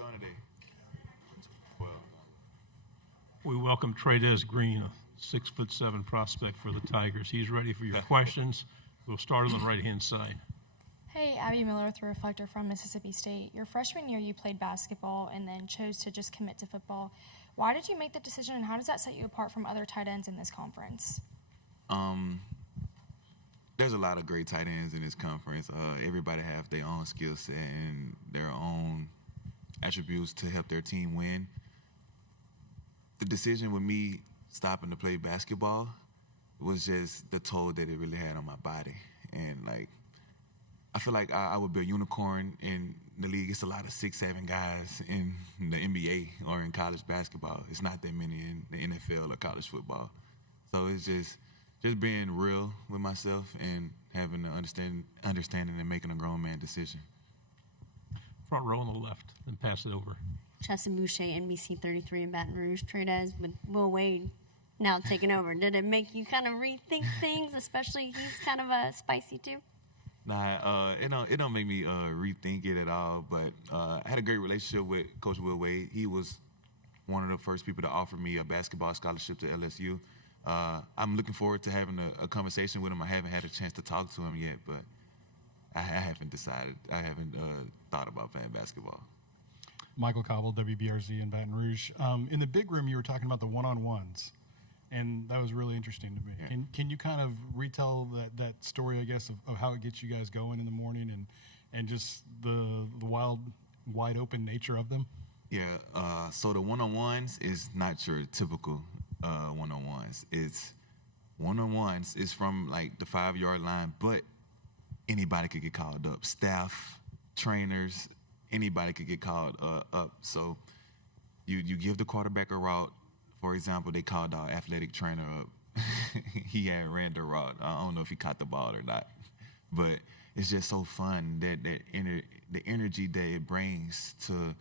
doing today? Well, We welcome Trey'Dez Green, a 6'7" prospect for the Tigers. He's ready for your questions. We'll start on the right-hand side. Hey, Abby Miller with the Reflector from Mississippi State. Your freshman year, you played basketball and then chose to just commit to football. Why did you make the decision, and how does that set you apart from other tight ends in this conference? there's a lot of great tight ends in this conference. Everybody have their own skill set and their own attributes to help their team win. The decision with me stopping to play basketball was just the toll that it really had on my body. And, I feel like I would be a unicorn in the league. It's a lot of 6'7" guys in the NBA or in college basketball. It's not that many in the NFL or college football. So it's just being real with myself and having the understanding and making a grown man decision. Front row on the left, then pass it over. Chessa Boucher, NBC 33 in Baton Rouge. Trey'Dez with Will Wade now taking over. Did it make you kind of rethink things, especially he's kind of spicy too? Nah, it don't make me rethink it at all. But I had a great relationship with Coach Will Wade. He was one of the first people to offer me a basketball scholarship to LSU. I'm looking forward to having a conversation with him. I haven't had a chance to talk to him yet, but I haven't decided. I haven't thought about playing basketball. Michael Cobble, WBRZ in Baton Rouge. In the big room, you were talking about the one-on-ones, and that was really interesting to me. Yeah. Can you kind of retell that story, I guess, of how it gets you guys going in the morning and just the wide open nature of them? Yeah, so the one-on-ones is not your typical one-on-ones. It's one-on-ones is from the 5-yard line, but anybody could get called up. Staff, trainers, anybody could get called up. So you give the quarterback a route. For example, they called our athletic trainer up. He had ran the route. I don't know if he caught the ball or not, but it's just so fun that the energy that it brings to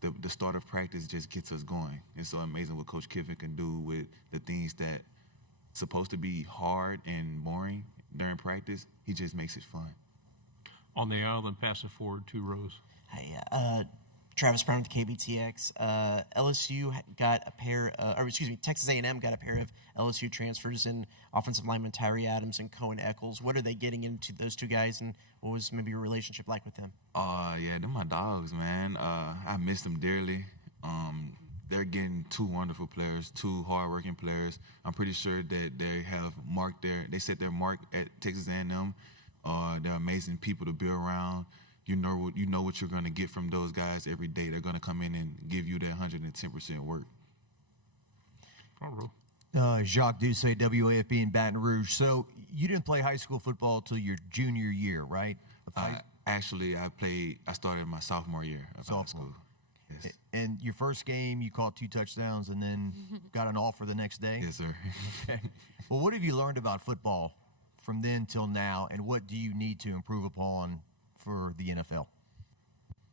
the start of practice just gets us going. It's so amazing what Coach Kiffin can do with the things that supposed to be hard and boring during practice. He just makes it fun. On the aisle, then pass it forward 2 rows. Hi, Travis Brown with KBTX. LSU got a pair, Texas A&M got a pair of LSU transfers in offensive lineman Tyree Adams and Cohen Eccles. What are they getting into those two guys, and what was maybe your relationship like with them? Yeah, they're my dogs, man. I miss them dearly. They're getting 2 wonderful players, 2 hardworking players. I'm pretty sure that they set their mark at Texas A&M. They're amazing people to be around. You know what you're going to get from those guys every day. They're going to come in and give you that 110% work. Front row. Jacques Doucet, WAFB in Baton Rouge. So you didn't play high school football until your junior year, right? Actually, I started my sophomore year of high school. Yes. And your first game, you caught 2 touchdowns and then got an offer the next day? Yes, sir. Okay. Well, what have you learned about football from then till now, and what do you need to improve upon for the NFL?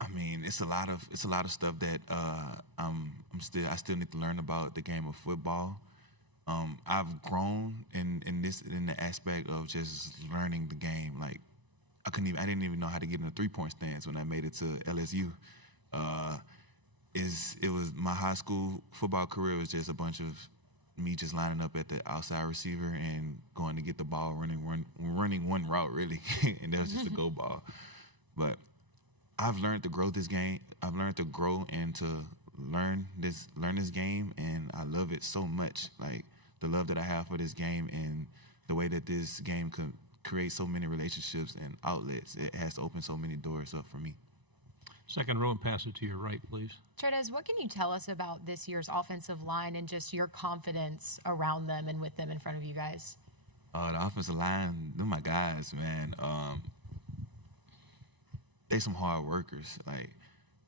I mean, it's a lot of stuff that I still need to learn about the game of football. I've grown in the aspect of just learning the game. I didn't even know how to get in a 3-point stance when I made it to LSU. It was my high school football career was just a bunch of me just lining up at the outside receiver and going to get the ball, running one route really, and that was just a go ball. But I've learned to grow this game. I've learned to grow and to learn this game, and I love it so much. The love that I have for this game and the way that this game can create so many relationships and outlets. It has opened so many doors up for me. Second row and pass it to your right, please. Trey'Dez, what can you tell us about this year's offensive line and just your confidence around them and with them in front of you guys? The offensive line, they're my guys, man. They some hard workers.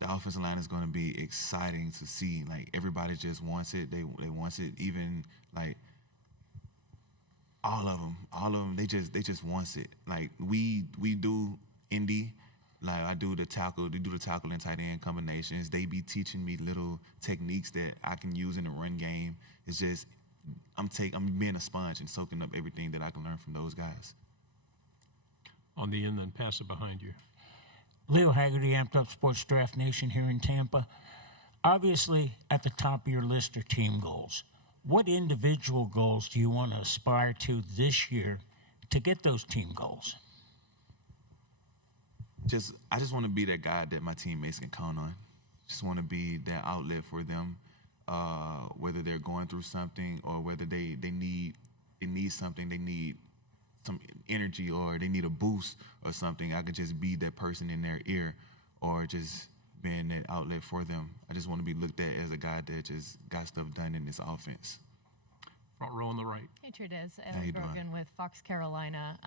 The offensive line is going to be exciting to see. Everybody just wants it. They want it. Even all of them. They just want it. We do indie. I do the tackle. They do the tackle and tight end combinations. They be teaching me little techniques that I can use in the run game. It's just I'm being a sponge and soaking up everything that I can learn from those guys. On the end, then pass it behind you. Leo Haggerty, Amped Up Sports Draft Nation here in Tampa. Obviously, at the top of your list are team goals. What individual goals do you want to aspire to this year to get those team goals? I just want to be that guy that my teammates can count on. Just want to be that outlet for them, whether they're going through something or whether they need something, they need some energy or they need a boost or something. I could just be that person in their ear or just being that outlet for them. I just want to be looked at as a guy that just got stuff done in this offense. Front row on the right. Hey, Trey'Dez, How you doing? Brogan with Fox Carolina.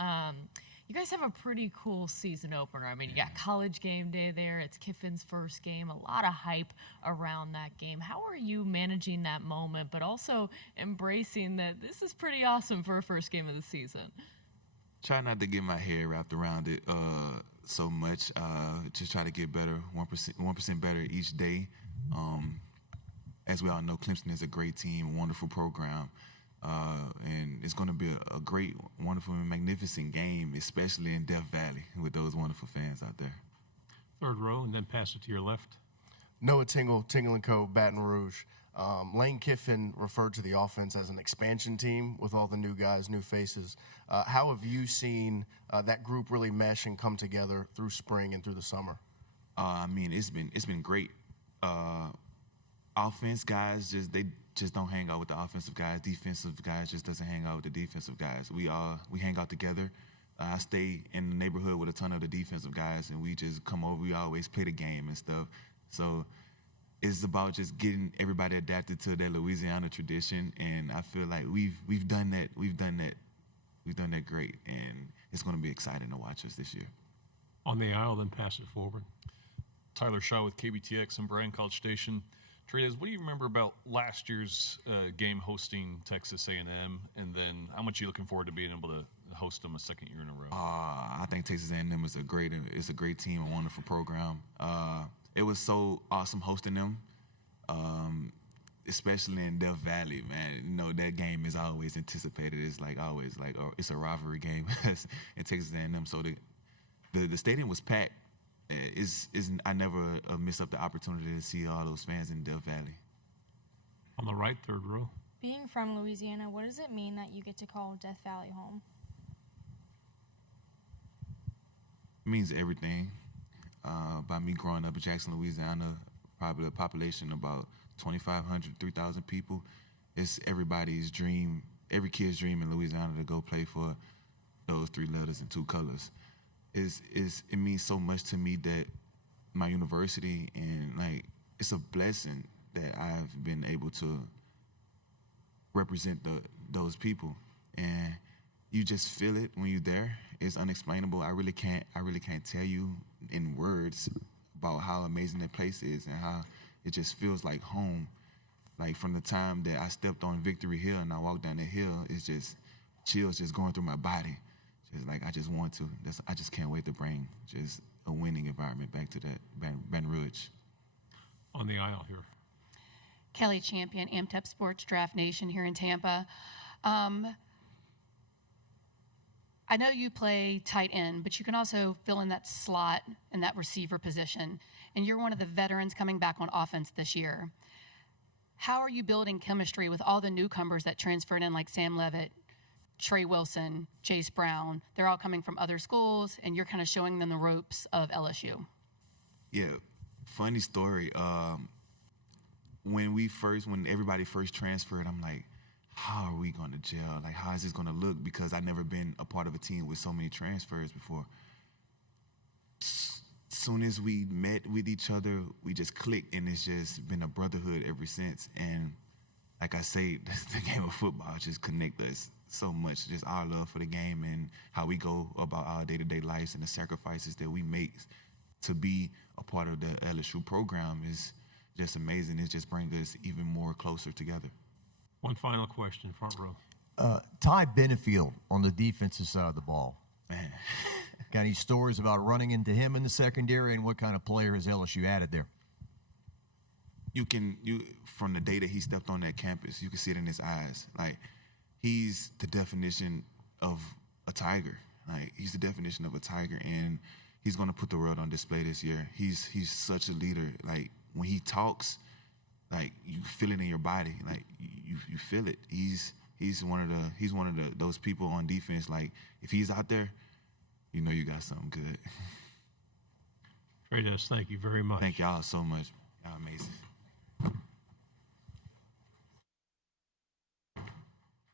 You guys have a pretty cool season opener. I mean, you got College game day there. It's Kiffin's first game. A lot of hype around that game. How are you managing that moment, but also embracing that this is pretty awesome for a first game of the season? Try not to get my head wrapped around it so much. Just try to get better, 1% better each day. As we all know, Clemson is a great team, a wonderful program. And it's going to be a great, wonderful, and magnificent game, especially in Death Valley with those wonderful fans out there. Third row, and then pass it to your left. Noah Tingle, Tingle & Co., Baton Rouge. Lane Kiffin referred to the offense as an expansion team with all the new guys, new faces. How have you seen that group really mesh and come together through spring and through the summer? I mean, it's been great. Offense guys they just don't hang out with the offensive guys. Defensive guys just doesn't hang out with the defensive guys. We hang out together. I stay in the neighborhood with a ton of the defensive guys, and we just come over. We always play the game and stuff. So it's about just getting everybody adapted to that Louisiana tradition, and I feel like we've done that. We've done that great, and it's going to be exciting to watch us this year. On the aisle, then pass it forward. Tyler Shaw with KBTX and Bryan College Station. Trey'Dez, what do you remember about last year's game hosting Texas A&M, and then how much are you looking forward to being able to host them a second year in a row? I think Texas A&M is a great team, a wonderful program. It was so awesome hosting them, especially in Death Valley, man. You know, that game is always anticipated. It's like always it's a rivalry game in Texas A&M. So the stadium was packed. I never miss up the opportunity to see all those fans in Death Valley. On the right, third row. Being from Louisiana, what does it mean that you get to call Death Valley home? It means everything. By me growing up in Jackson, Louisiana, probably a population of about 2,500, 3,000 people, it's everybody's dream, every kid's dream in Louisiana to go play for those 3 letters and 2 colors. It means so much to me that my university and it's a blessing that I've been able to represent those people, and you just feel it when you're there. It's unexplainable. I really can't tell you in words about how amazing that place is and how it just feels like home. Like from the time that I stepped on Victory Hill and I walked down the hill, it's just chills just going through my body. Just like I just want to. I just can't wait to bring just a winning environment back to that Baton Rouge. On the aisle here. Kelly Champion, Amped Up Sports Draft Nation here in Tampa. I know you play tight end, but you can also fill in that slot and that receiver position. And you're one of the veterans coming back on offense this year. How are you building chemistry with all the newcomers that transferred in, like Sam Levitt, Trey Wilson, Chase Brown? They're all coming from other schools, and you're kind of showing them the ropes of LSU. Yeah, funny story. When everybody first transferred, I'm like, how are we going to gel? Like, how is this going to look? Because I've never been a part of a team with so many transfers before. Soon as we met with each other, we just clicked, and it's just been a brotherhood ever since. And like I say, the game of football just connects us so much. Just our love for the game and how we go about our day-to-day lives and the sacrifices that we make to be a part of the LSU program is just amazing. It just brings us even more closer together. One final question, front row. Ty Benefield on the defensive side of the ball. Man. Got any stories about running into him in the secondary, and what kind of player has LSU added there? From the day that he stepped on that campus, you can see it in his eyes. Like, he's the definition of a Tiger. Like, he's the definition of a Tiger, and he's going to put the world on display this year. He's such a leader. Like, when he talks, like, you feel it in your body. Like, you feel it. He's one of those people on defense. Like, if he's out there, you know you got something good. Trey'Dez, thank you very much. Thank y'all so much. Y'all amazing.